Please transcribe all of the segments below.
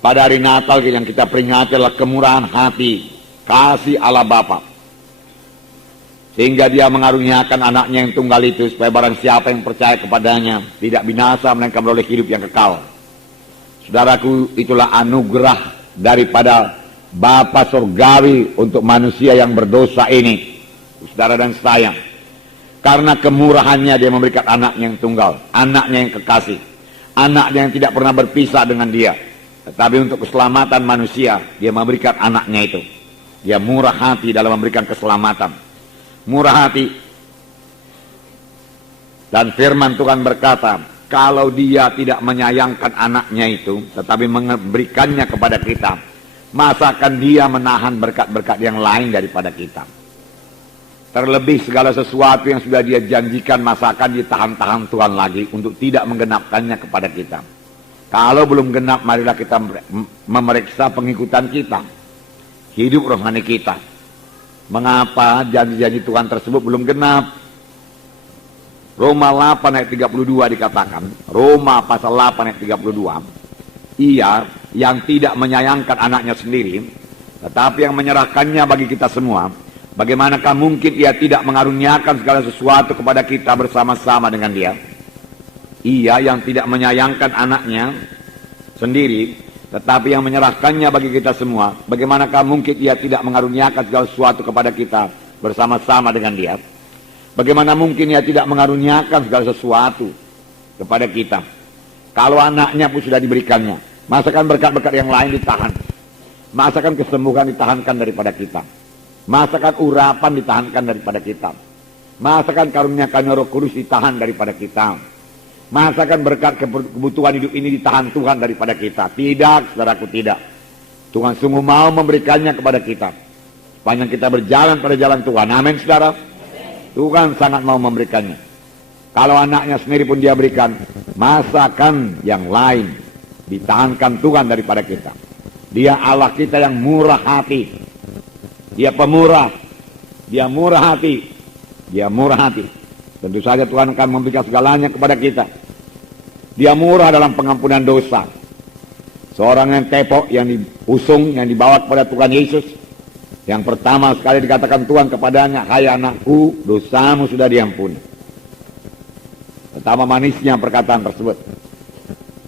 pada hari Natal yang kita peringati adalah kemurahan hati, kasih Allah Bapa. Sehingga dia mengaruniakan anaknya yang tunggal itu, supaya barang siapa yang percaya kepadanya tidak binasa, melainkan beroleh hidup yang kekal. Saudaraku, itulah anugerah daripada Bapa Surgawi untuk manusia yang berdosa ini, saudara dan saya. Karena kemurahannya dia memberikan anaknya yang tunggal, anaknya yang kekasih, anaknya yang tidak pernah berpisah dengan dia. Tetapi untuk keselamatan manusia, dia memberikan anaknya itu. Dia murah hati dalam memberikan keselamatan. Murah hati. Dan firman Tuhan berkata, kalau dia tidak menyayangkan anaknya itu, tetapi memberikannya kepada kita, masakan dia menahan berkat-berkat yang lain daripada kita. Terlebih segala sesuatu yang sudah dia janjikan, masakan ditahan-tahan Tuhan lagi untuk tidak menggenapkannya kepada kita. Kalau belum genap, marilah kita memeriksa pengikutan kita, hidup rohani kita. Mengapa janji-janji Tuhan tersebut belum genap? Roma 8 ayat 32 dikatakan, Roma pasal 8 ayat 32, ia yang tidak menyayangkan anaknya sendiri, tetapi yang menyerahkannya bagi kita semua, bagaimanakah mungkin ia tidak mengaruniakan segala sesuatu kepada kita bersama-sama dengan dia? Ia yang tidak menyayangkan anaknya sendiri, tetapi yang menyerahkannya bagi kita semua, bagaimanakah mungkin ia tidak mengaruniakan segala sesuatu kepada kita bersama-sama dengan dia? Bagaimana mungkin ia tidak mengaruniakan segala sesuatu kepada kita? Kalau anaknya pun sudah diberikannya, masakan berkat-berkat yang lain ditahan? Masakan kesembuhan ditahankan daripada kita? Masakan urapan ditahankan daripada kita? Masakan karunia-karunia Roh Kudus ditahan daripada kita? Masakan berkat kebutuhan hidup ini ditahan Tuhan daripada kita? Tidak, saudaraku, tidak. Tuhan sungguh mau memberikannya kepada kita, sepanjang kita berjalan pada jalan Tuhan. Amin, saudara. Tuhan sangat mau memberikannya. Kalau anaknya sendiri pun dia berikan, masakan yang lain ditahankan Tuhan daripada kita? Dia Allah kita yang murah hati. Dia pemurah. Dia murah hati. Dia murah hati. Tentu saja Tuhan akan memberikan segalanya kepada kita. Dia murah dalam pengampunan dosa. Seorang yang tepok, yang diusung, yang dibawa kepada Tuhan Yesus, yang pertama sekali dikatakan Tuhan kepadanya, hai anakku, dosamu sudah diampuni. Pertama manisnya perkataan tersebut.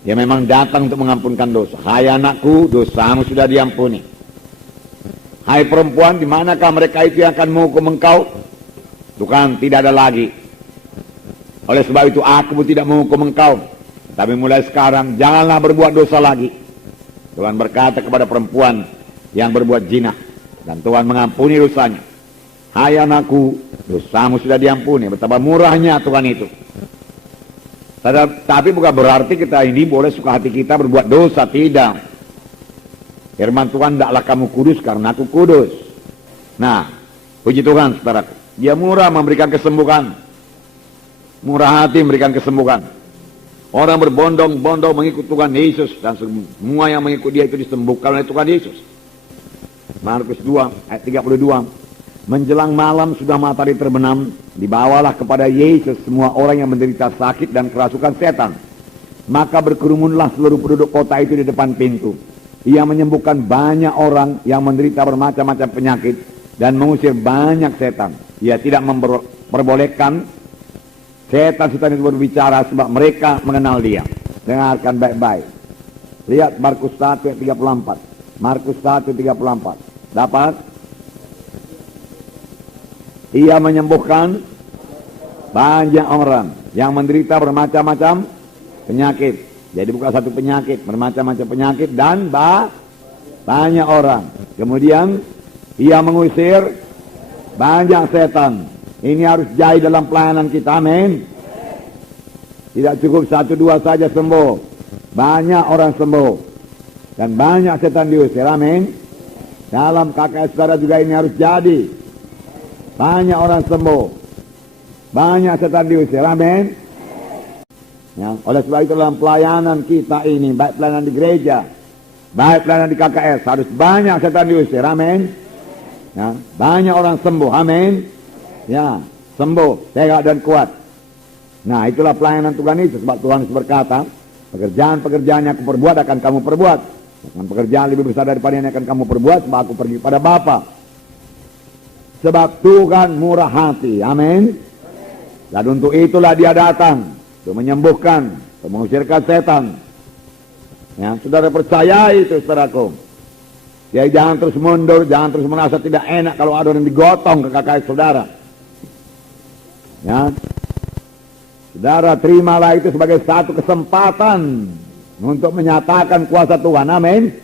Dia memang datang untuk mengampunkan dosa. Hai anakku, dosamu sudah diampuni. Hai perempuan, di manakah mereka itu yang akan menghukum engkau? Tuhan, tidak ada lagi. Oleh sebab itu aku tidak menghukum engkau, tapi mulai sekarang janganlah berbuat dosa lagi. Tuhan berkata kepada perempuan yang berbuat zina, dan Tuhan mengampuni dosanya. Hai anakku, dosamu sudah diampuni. Betapa murahnya Tuhan itu. Tapi bukan berarti kita ini boleh suka hati kita berbuat dosa, tidak. Firman Tuhan, tidaklah kamu kudus karena aku kudus. Nah, puji Tuhan, saudaraku. Dia murah memberikan kesembuhan. Murah hati memberikan kesembuhan. Orang berbondong-bondong mengikut Tuhan Yesus, dan semua yang mengikut dia itu disembuhkan oleh Tuhan Yesus. Markus 2 ayat 32. Menjelang malam sudah matahari terbenam, dibawalah kepada Yesus semua orang yang menderita sakit dan kerasukan setan. Maka berkerumunlah seluruh penduduk kota itu di depan pintu. Ia menyembuhkan banyak orang yang menderita bermacam-macam penyakit dan mengusir banyak setan. Ia tidak memperbolehkan setan-setan itu berbicara, sebab mereka mengenal dia. Dengarkan baik-baik. Lihat Markus 1 ayat 34. Markus 1 34. Dapat? Ia menyembuhkan banyak orang yang menderita bermacam-macam penyakit. Jadi bukan satu penyakit, bermacam-macam penyakit dan banyak orang. Kemudian ia mengusir banyak setan. Ini harus jadi dalam pelayanan kita, amin. Tidak cukup 1-2 saja sembuh, banyak orang sembuh dan banyak setan diusir, amin. Dalam KKS saudara juga ini harus jadi. Banyak orang sembuh, banyak setan diusir, amin. Ya, oleh sebab itu dalam pelayanan kita ini, baik pelayanan di gereja, baik pelayanan di KKS, harus banyak setan diusir, amin. Ya, banyak orang sembuh, amin. Ya, sembuh, tegak dan kuat. Nah, itulah pelayanan Tuhan itu. Sebab Tuhan berkata, pekerjaan-pekerjaan yang aku perbuat akan kamu perbuat. Dengan pekerjaan lebih besar daripada yang akan kamu perbuat, sebab aku pergi pada Bapa. Sebab Tuhan murah hati. Amin. Dan untuk itulah dia datang, untuk menyembuhkan, untuk mengusirkan setan. Ya, saudara percaya itu, saudaraku. Ya, jangan terus mundur, jangan terus merasa tidak enak kalau ada orang digotong ke kaki saudara. Ya, saudara terimalah itu sebagai satu kesempatan untuk menyatakan kuasa Tuhan. Amin.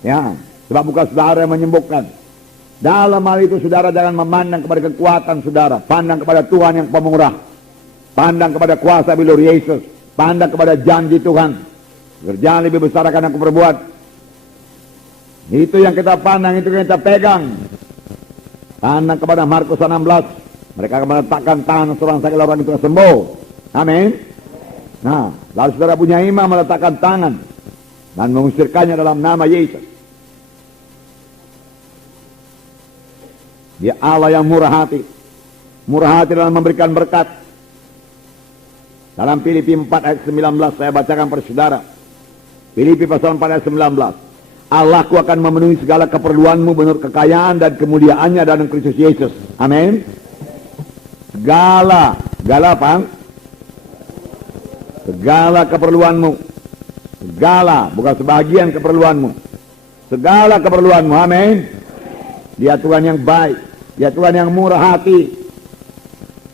Ya, sebab bukan saudara yang menyembuhkan. Dalam hal itu saudara jangan memandang kepada kekuatan saudara, pandang kepada Tuhan yang pemurah, pandang kepada kuasa bilur Yesus, pandang kepada janji Tuhan. Kerjaan lebih besar akan aku perbuat. Itu yang kita pandang, itu yang kita pegang. Pandang kepada Markus 16, mereka akan meletakkan tangan seorang sakit, orang itu sembuh. Amin. Nah, lalu saudara punya iman meletakkan tangan dan mengusirkannya dalam nama Yesus. Dia Allah yang murah hati. Murah hati dalam memberikan berkat. Dalam Filipi 4 ayat 19 saya bacakan pada saudara. Filipi pasal 4 ayat 19. Allahku akan memenuhi segala keperluanmu menurut kekayaan dan kemuliaannya dalam Kristus Yesus. Amin. Segala apa? Segala keperluanmu. Segala, bukan sebagian keperluanmu. Segala keperluanmu. Amin. Dia Tuhan yang baik. Dia Tuhan yang murah hati.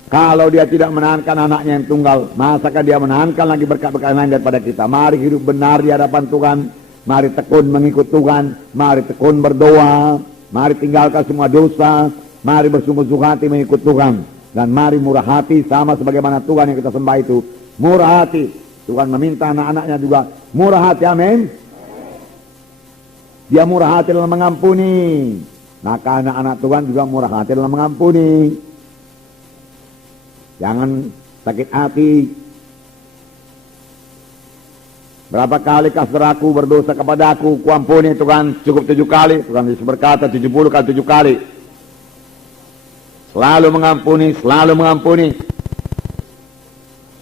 Kalau dia tidak menahankan anaknya yang tunggal, masakah dia menahankan lagi berkat-berkat lain daripada kita? Mari hidup benar di hadapan Tuhan. Mari tekun mengikut Tuhan. Mari tekun berdoa. Mari tinggalkan semua dosa. Mari bersungguh-sungguh hati mengikut Tuhan. Dan mari murah hati sama sebagaimana Tuhan yang kita sembah itu. Murah hati. Tuhan meminta anak-anaknya juga murah hati. Amin. Dia murah hati dalam mengampuni. Maka anak-anak Tuhan juga murah hati dalam mengampuni. Jangan sakit hati. Berapa kali saudaraku berdosa kepadaku, kuampuni Tuhan cukup 7 kali. Tuhan Yesus berkata 70 kali 7 kali. Selalu mengampuni, selalu mengampuni.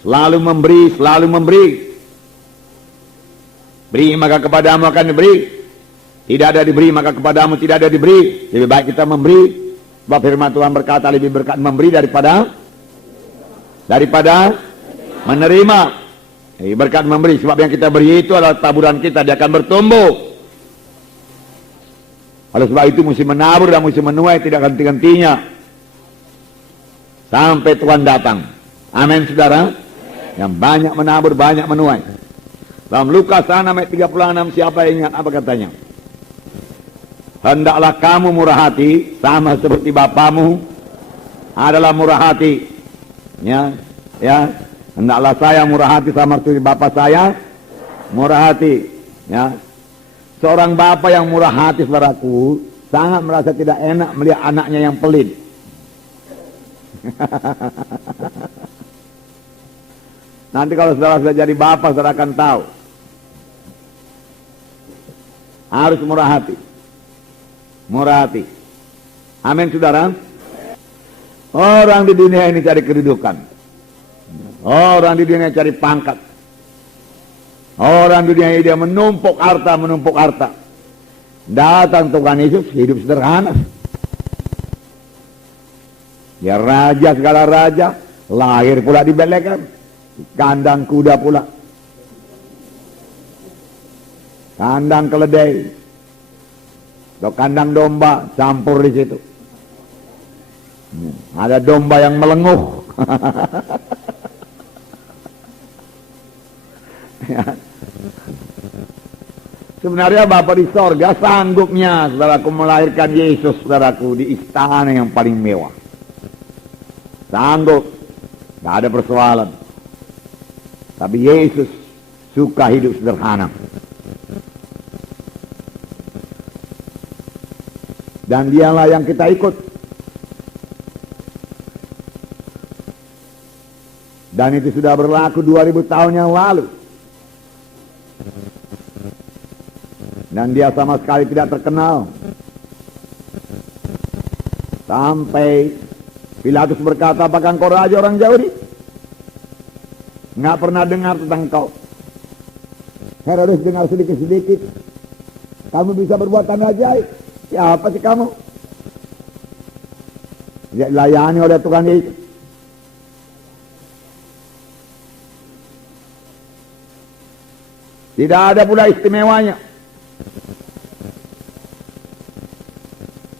Selalu memberi, selalu memberi. Beri maka kepadamu akan diberi. Tidak ada diberi maka kepadamu tidak ada diberi. Lebih baik kita memberi. Sebab firman Tuhan berkata lebih berkat memberi daripada menerima. Berkat memberi. Sebab yang kita beri itu adalah taburan kita. Dia akan bertumbuh. Oleh sebab itu mesti menabur dan mesti menuai. Tidak henti-hentinya sampai Tuhan datang. Amin saudara. Yang banyak menabur banyak menuai. Dalam Lukas 6 ayat 36 siapa yang ingat apa katanya? Hendaklah kamu murah hati sama seperti Bapamu adalah murah hati. Ya. Hendaklah saya murah hati sama seperti Bapa saya murah hati. Ya. Seorang bapa yang murah hati saudaraku sangat merasa tidak enak melihat anaknya yang pelit. Nanti kalau saudara sudah jadi bapa saudara akan tahu. Harus murah hati. Murah hati. Amin saudara. Orang di dunia ini cari kedudukan. Orang di dunia ini cari pangkat. Orang di dunia ini dia menumpuk harta. Datang Tuhan Yesus hidup sederhana. Dia raja segala raja. Lahir pula di Betlehem. Kandang kuda pula. Kandang keledai. Atau kandang domba campur di situ. Ada domba yang melenguh. Ya. Sebenarnya Bapa di sorga sanggupnya saudaraku melahirkan Yesus saudaraku di istana yang paling mewah. Sanggup. Tidak ada persoalan. Tapi Yesus suka hidup sederhana. Dan dialah yang kita ikut. Dan itu sudah berlaku 2000 tahun yang lalu. Dan dia sama sekali tidak terkenal. Sampai Pilatus berkata, apakah engkau raja orang Yahudi? Nggak pernah dengar tentang kau. Herodes dengar sedikit-sedikit. Kamu bisa berbuat tanda ajaib. Siapa sih kamu? Dia dilayani oleh Tuhan Yesus. Tidak ada pula istimewanya.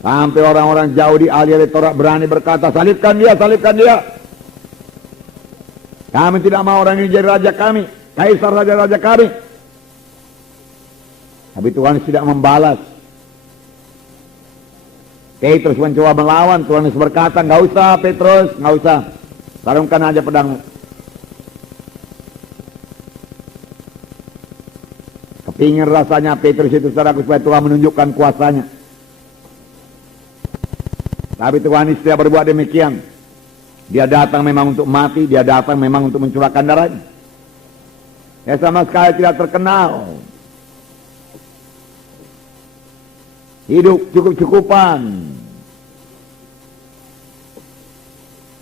Sampai orang-orang jauh di ahli Taurat berani berkata, salibkan dia, salibkan dia. Kami tidak mau orang ini jadi raja kami, kaisar raja-raja kami. Tapi Tuhan tidak membalas. Petrus mencoba melawan, Tuhan Yesus berkata, nggak usah Petrus, nggak usah. Sarungkan aja pedangmu. Kepingin rasanya Petrus itu saudaraku supaya Tuhan menunjukkan kuasanya. Tapi Tuhan Yesus tidak berbuat demikian. Dia datang memang untuk mati, dia datang memang untuk mencurahkan darahnya. Ya sama sekali tidak terkenal. Hidup cukup-cukupan.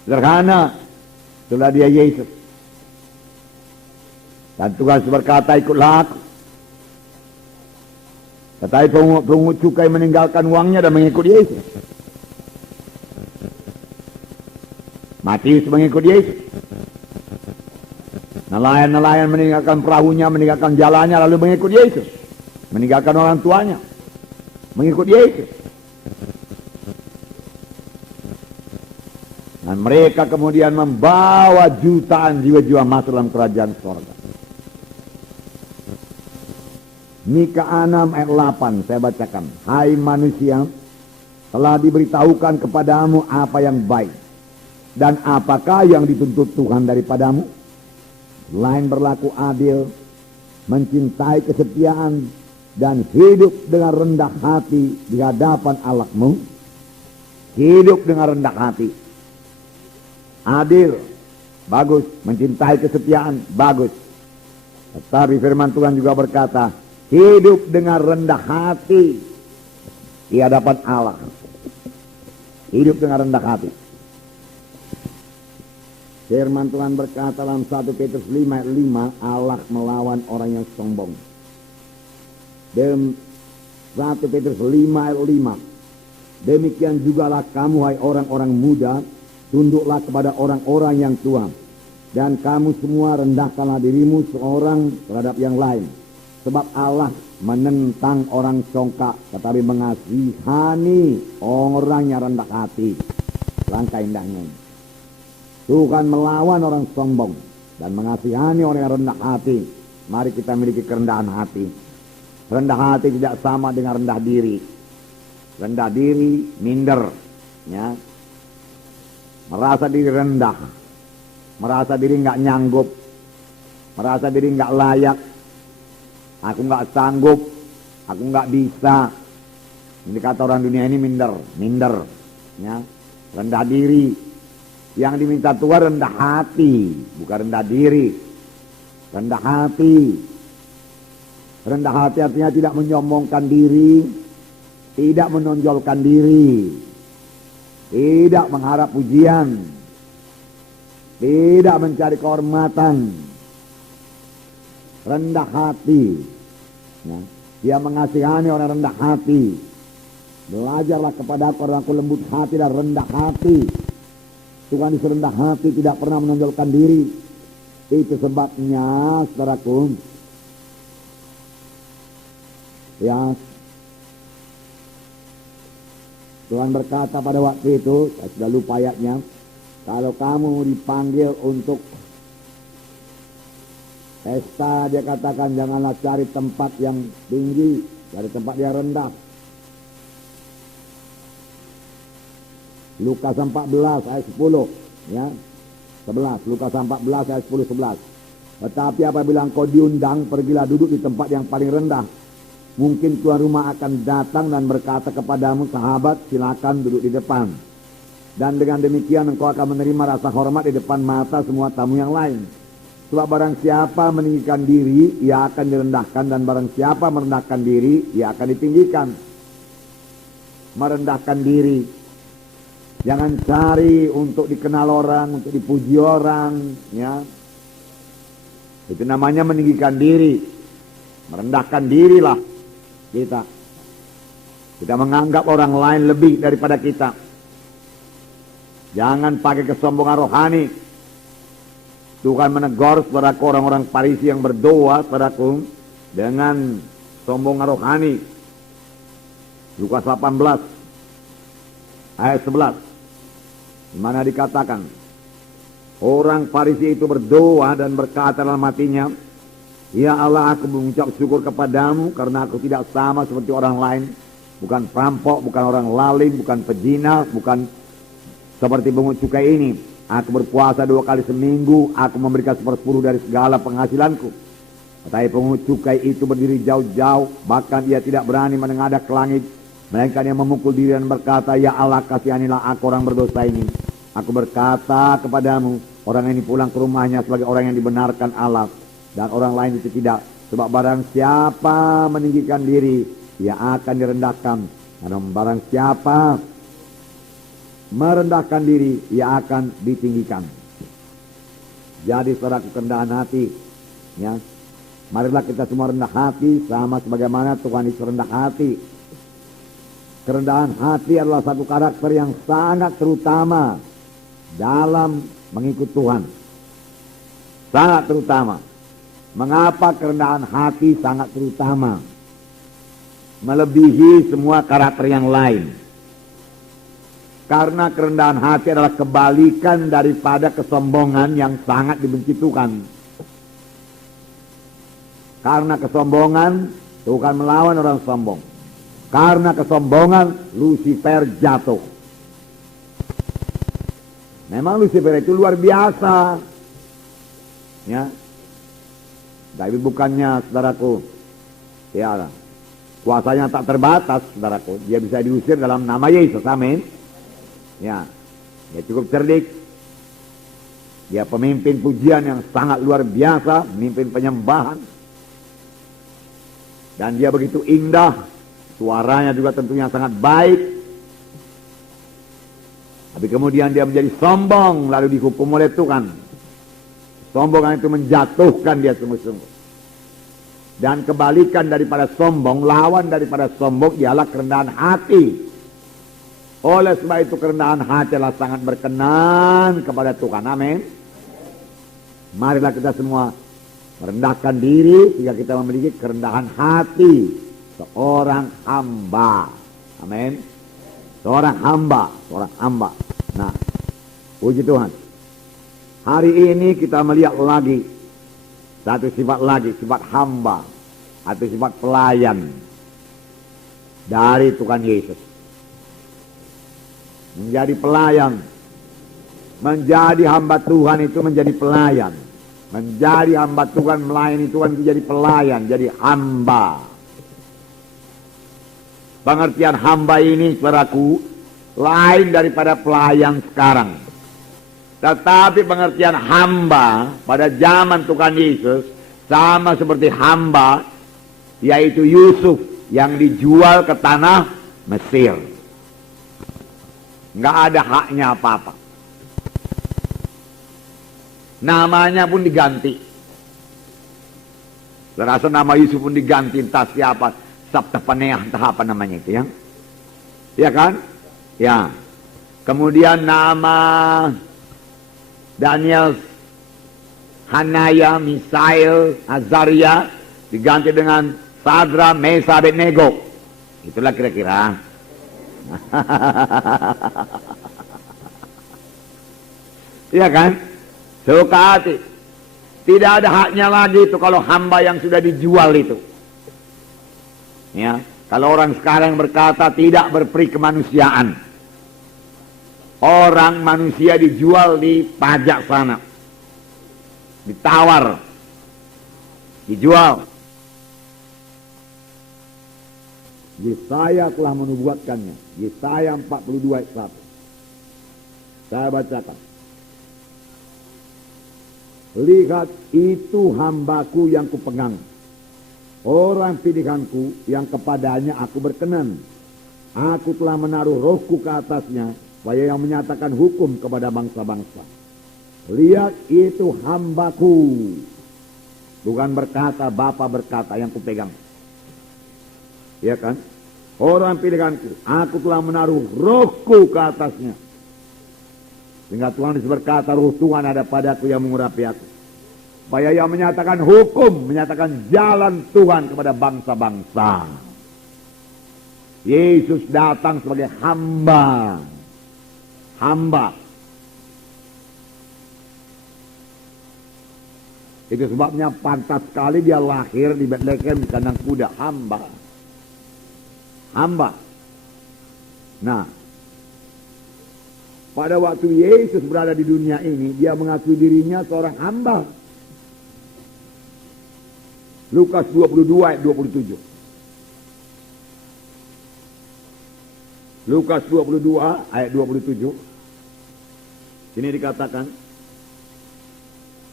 Sederhana. Itulah dia Yesus. Dan Tuhan berkata, ikutlah aku. Tetapi pungut cukai meninggalkan uangnya dan mengikut Yesus. Matius mengikut Yesus. Nelayan-nelayan meninggalkan perahunya, meninggalkan jalannya, lalu mengikut Yesus. Meninggalkan orang tuanya, mengikut Yesus. Dan mereka kemudian membawa jutaan jiwa-jiwa masuk dalam kerajaan surga. Mika 6 ayat 8 saya bacakan. Hai manusia, telah diberitahukan kepadamu apa yang baik. Dan apakah yang dituntut Tuhan daripadamu? Selain berlaku adil, mencintai kesetiaan, dan hidup dengan rendah hati di hadapan Allahmu. Hidup dengan rendah hati. Adil, bagus. Mencintai kesetiaan, bagus. Tetapi firman Tuhan juga berkata, hidup dengan rendah hati di hadapan Allah. Hidup dengan rendah hati. Firman Tuhan berkata dalam 1 Petrus 5 ayat 5, Allah melawan orang yang sombong. Dan 1 Petrus 5 ayat 5, demikian jugalah kamu hai orang-orang muda, tunduklah kepada orang-orang yang tua. Dan kamu semua rendahkanlah dirimu seorang terhadap yang lain. Sebab Allah menentang orang congkak, tetapi mengasihani orang yang rendah hati. Langkah indahnya. Tuhan melawan orang sombong dan mengasihani orang yang rendah hati. Mari kita miliki kerendahan hati. Rendah hati tidak sama dengan rendah diri. Rendah diri, minder, ya. Merasa diri rendah, merasa diri nggak nyanggup, merasa diri nggak layak. Aku nggak sanggup, aku nggak bisa. Ini kata orang dunia ini minder, ya. Rendah diri. Yang diminta Tuhan rendah hati, bukan rendah diri. Rendah hati. Rendah hati artinya tidak menyombongkan diri, tidak menonjolkan diri, tidak mengharap pujian, tidak mencari kehormatan. Rendah hati, ya. Dia mengasihani orang rendah hati. Belajarlah kepada aku, orangku lembut hati dan rendah hati. Tuhan Yesus rendah hati, tidak pernah menonjolkan diri. Itu sebabnya, saudaraku, ya, Tuhan berkata pada waktu itu, saya sudah lupa ayatnya, kalau kamu dipanggil untuk pesta, dia katakan janganlah cari tempat yang tinggi, cari tempat yang rendah. Lukas 14 ayat 10, ya. 11, Lukas 14 ayat 10 11. Tetapi apabila engkau diundang, pergilah duduk di tempat yang paling rendah. Mungkin tuan rumah akan datang dan berkata kepadamu, sahabat, silakan duduk di depan. Dan dengan demikian engkau akan menerima rasa hormat di depan mata semua tamu yang lain. Sebab barang siapa meninggikan diri, ia akan direndahkan, dan barang siapa merendahkan diri, ia akan ditinggikan. Merendahkan diri. Jangan cari untuk dikenal orang, untuk dipuji orang, ya. Itu namanya meninggikan diri. Merendahkan dirilah kita. Kita menganggap orang lain lebih daripada kita. Jangan pakai kesombongan rohani. Tuhan menegur saudaraku orang-orang Farisi yang berdoa saudaraku dengan sombongan rohani. Lukas 18 ayat 11, di mana dikatakan orang Farisi itu berdoa dan berkata dalam hatinya, "Ya Allah, aku mengucap syukur kepadamu karena aku tidak sama seperti orang lain, bukan perampok, bukan orang lalim, bukan pezina, bukan seperti pungut cukai ini. Aku berpuasa 2 kali seminggu, aku memberikan 1/10 dari segala penghasilanku." Tetapi pungut cukai itu berdiri jauh-jauh, bahkan ia tidak berani menengadah ke langit, melainkan dia memukul diri dan berkata, "Ya Allah, kasihanilah aku orang berdosa ini. Aku berkata kepadamu, orang ini pulang ke rumahnya sebagai orang yang dibenarkan Allah, dan orang lain itu tidak. Sebab barang siapa meninggikan diri, ia akan direndahkan. Dan barang siapa merendahkan diri, ia akan ditinggikan." Jadi saudara, kerendahan hati, ya, marilah kita semua rendah hati sama sebagaimana Tuhan itu rendah hati. Kerendahan hati adalah satu karakter yang sangat terutama dalam mengikut Tuhan. Sangat terutama. Mengapa kerendahan hati sangat terutama? Melebihi semua karakter yang lain. Karena kerendahan hati adalah kebalikan daripada kesombongan yang sangat dibenci Tuhan. Karena kesombongan, Tuhan melawan orang sombong. Karena kesombongan, Lucifer jatuh. Memang Lucifer itu luar biasa, ya. Tapi bukannya, saudaraku, ya, kuasanya tak terbatas, saudaraku. Dia bisa diusir dalam nama Yesus, amin. Ya, dia cukup cerdik. Dia pemimpin pujian yang sangat luar biasa, pemimpin penyembahan. Dan dia begitu indah, suaranya juga tentunya sangat baik. Tapi kemudian dia menjadi sombong, lalu dihukum oleh Tuhan. Sombongan itu menjatuhkan dia sungguh-sungguh. Dan kebalikan daripada sombong, lawan daripada sombong ialah kerendahan hati. Oleh sebab itu kerendahan hati adalah sangat berkenan kepada Tuhan, amin. Marilah kita semua merendahkan diri sehingga kita memiliki kerendahan hati seorang hamba, amin. Seorang hamba. Nah, puji Tuhan. Hari ini kita melihat lagi satu sifat lagi, sifat hamba atau sifat pelayan dari Tuhan Yesus. Menjadi pelayan, menjadi hamba Tuhan itu menjadi pelayan. Menjadi hamba Tuhan, melayani Tuhan itu jadi pelayan, jadi hamba. Pengertian hamba ini, saudaraku, lain daripada pelayan sekarang. Tetapi pengertian hamba pada zaman Tuhan Yesus sama seperti hamba, yaitu Yusuf yang dijual ke tanah Mesir. Nggak ada haknya apa-apa. Namanya pun diganti. Terasa nama Yusuf pun diganti, entah siapa, Sabta Paneah, entah apa namanya itu ya. Ya kan? Ya. Kemudian nama Daniel, Hanaya, Misael, Azaria diganti dengan Sadra, Mesa, Abednego. Itulah kira-kira. Iya kan? Suka hati. Tidak ada haknya lagi itu kalau hamba yang sudah dijual itu. Ya, kalau orang sekarang berkata tidak berperi kemanusiaan. Orang manusia dijual di pajak sana. Ditawar. Dijual. Yesaya telah menubuatkannya. Yesaya 42 ayat 1. Saya bacakan. Lihat, itu hambaku yang kupegang, orang pilihanku yang kepadanya aku berkenan. Aku telah menaruh rohku ke atasnya, supaya yang menyatakan hukum kepada bangsa-bangsa. Lihat, itu hambaku. Bukan berkata, Bapa berkata yang kupegang. Ya kan? orang pilihanku, aku telah menaruh rohku ke atasnya. Sehingga Tuhan Yesus berkata, roh Tuhan ada padaku yang mengurapi aku. Supaya ia menyatakan hukum, menyatakan jalan Tuhan kepada bangsa-bangsa. Yesus datang sebagai hamba. Hamba. Itu sebabnya pantas sekali dia lahir di Bethlehem di kandang kuda. Hamba. Hamba. Nah, pada waktu Yesus berada di dunia ini, dia mengakui dirinya seorang hamba. Lukas 22 ayat 27. Lukas 22 ayat 27. Ini dikatakan,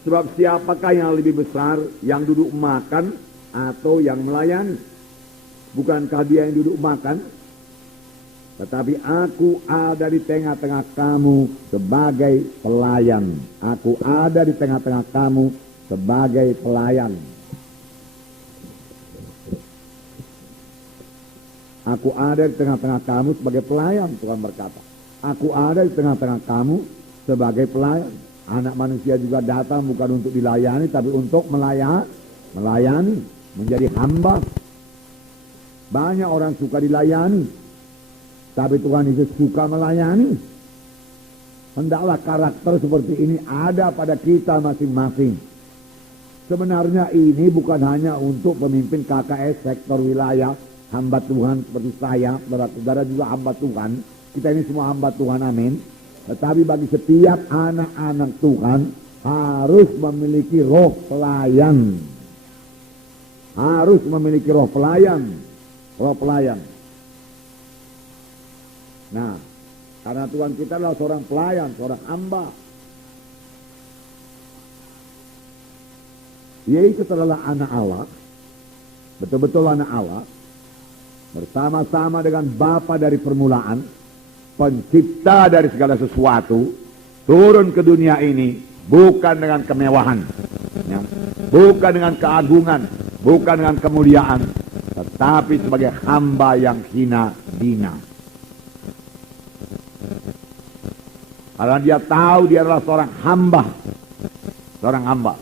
sebab siapakah yang lebih besar, yang duduk makan atau yang melayani? Bukankah dia yang duduk makan? Tetapi aku ada di tengah-tengah kamu sebagai pelayan. Aku ada di tengah-tengah kamu sebagai pelayan. Aku ada di tengah-tengah kamu sebagai pelayan, Tuhan berkata. Aku ada di tengah-tengah kamu sebagai pelayan. Anak manusia juga datang bukan untuk dilayani, tapi untuk melayani, menjadi hamba. Banyak orang suka dilayani, tapi Tuhan Yesus suka melayani. Hendaklah karakter seperti ini ada pada kita masing-masing. Sebenarnya ini bukan hanya untuk pemimpin KKS sektor wilayah, hamba Tuhan seperti saya, saudara-saudara juga hamba Tuhan. Kita ini semua hamba Tuhan, amin. Tetapi bagi setiap anak-anak Tuhan harus memiliki roh pelayan. Harus memiliki roh pelayan. Roh pelayan. Nah, karena Tuhan kita adalah seorang pelayan, seorang hamba. Yesus adalah anak Allah. Betul-betul anak Allah. Bersama-sama dengan Bapa dari permulaan, pencipta dari segala sesuatu, turun ke dunia ini bukan dengan kemewahan, ya, bukan dengan keagungan, bukan dengan kemuliaan, tetapi sebagai hamba yang hina dina. Karena dia tahu dia adalah seorang hamba, seorang hamba.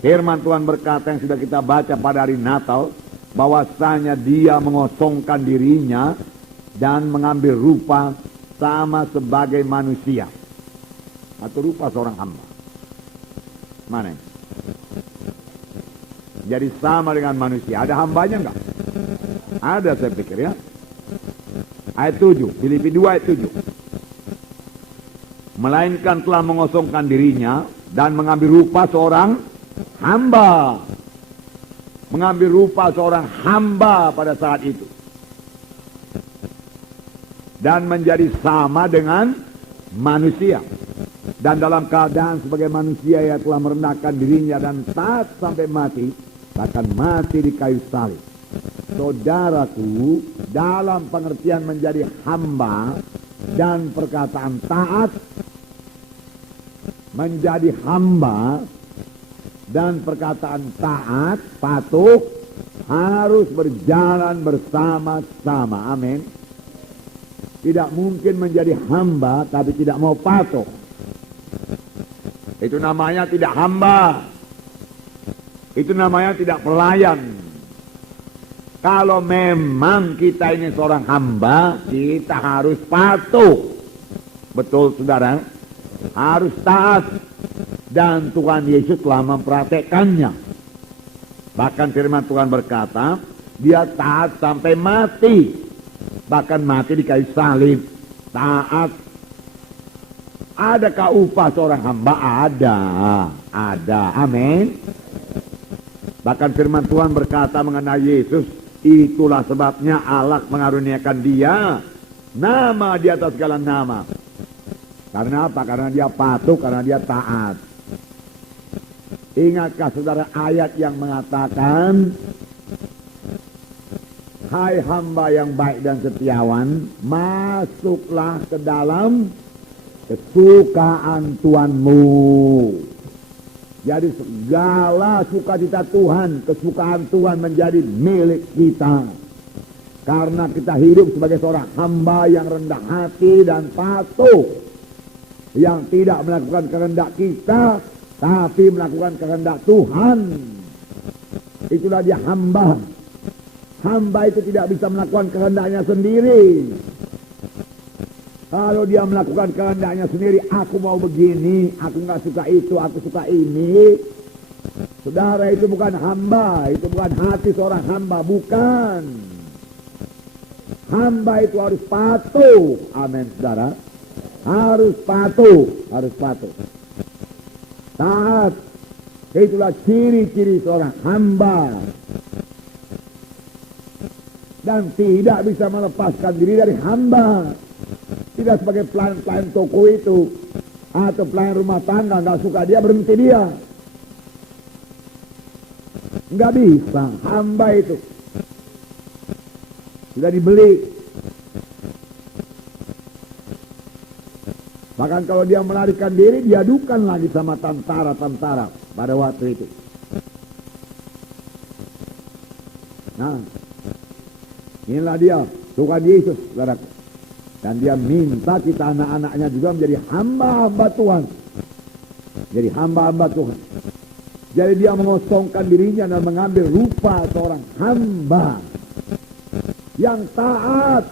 Firman Tuhan berkata yang sudah kita baca pada hari Natal, bahwasanya dia mengosongkan dirinya dan mengambil rupa sama sebagai manusia atau rupa seorang hamba. Mana? Jadi sama dengan manusia. Ada hambanya enggak? Ada, saya pikir, ya. Ayat 7, Filipi 2 ayat 7. Melainkan telah mengosongkan dirinya dan mengambil rupa seorang hamba. Mengambil rupa seorang hamba pada saat itu. Dan menjadi sama dengan manusia. Dan dalam keadaan sebagai manusia ia telah merendahkan dirinya dan taat sampai mati. Bahkan mati di kayu salib. Saudaraku, dalam pengertian menjadi hamba dan perkataan taat, menjadi hamba dan perkataan taat, patuh, harus berjalan bersama-sama. Amin. Tidak mungkin menjadi hamba tapi tidak mau patuh. Itu namanya tidak hamba. Itu namanya tidak pelayan. Kalau memang kita ini seorang hamba, kita harus patuh. Betul, saudara? Harus taat. Dan Tuhan Yesus telah mempraktekkannya. Bahkan firman Tuhan berkata, dia taat sampai mati. Bahkan mati di kayu salib. Taat. Adakah upah seorang hamba? Ada. Ada. Amin. Bahkan firman Tuhan berkata mengenai Yesus, itulah sebabnya Allah mengaruniakan dia nama di atas segala nama. Karena apa? Karena dia patuh, karena dia taat. Ingatkah saudara ayat yang mengatakan, hai hamba yang baik dan setiawan, masuklah ke dalam kesukaan Tuhanmu. Jadi segala sukacita Tuhan, kesukaan Tuhan menjadi milik kita. Karena kita hidup sebagai seorang hamba yang rendah hati dan patuh, yang tidak melakukan kehendak kita, tapi melakukan kehendak Tuhan. Itulah dia hamba. Hamba itu tidak bisa melakukan kehendaknya sendiri. Kalau dia melakukan kehendaknya sendiri, aku mau begini, aku nggak suka itu, aku suka ini. Saudara, itu bukan hamba, itu bukan hati seorang hamba, bukan. Hamba itu harus patuh. Amin, saudara. Harus patuh, harus patuh. Taat. Itulah ciri-ciri seorang hamba. Dan tidak bisa melepaskan diri dari hamba. Tidak sebagai pelayan-pelayan toko itu atau pelayan rumah tangga, nggak suka dia, berhenti dia. Nggak bisa, hamba itu sudah dibeli. Bahkan kalau dia melarikan diri, diadukan lagi sama tentara-tentara pada waktu itu. Nah, inilah dia Tuhan Yesus, saudaraku. Dan dia minta kita anak-anaknya juga menjadi hamba-hamba Tuhan. Jadi hamba-hamba Tuhan. Jadi dia mengosongkan dirinya dan mengambil rupa seorang hamba yang taat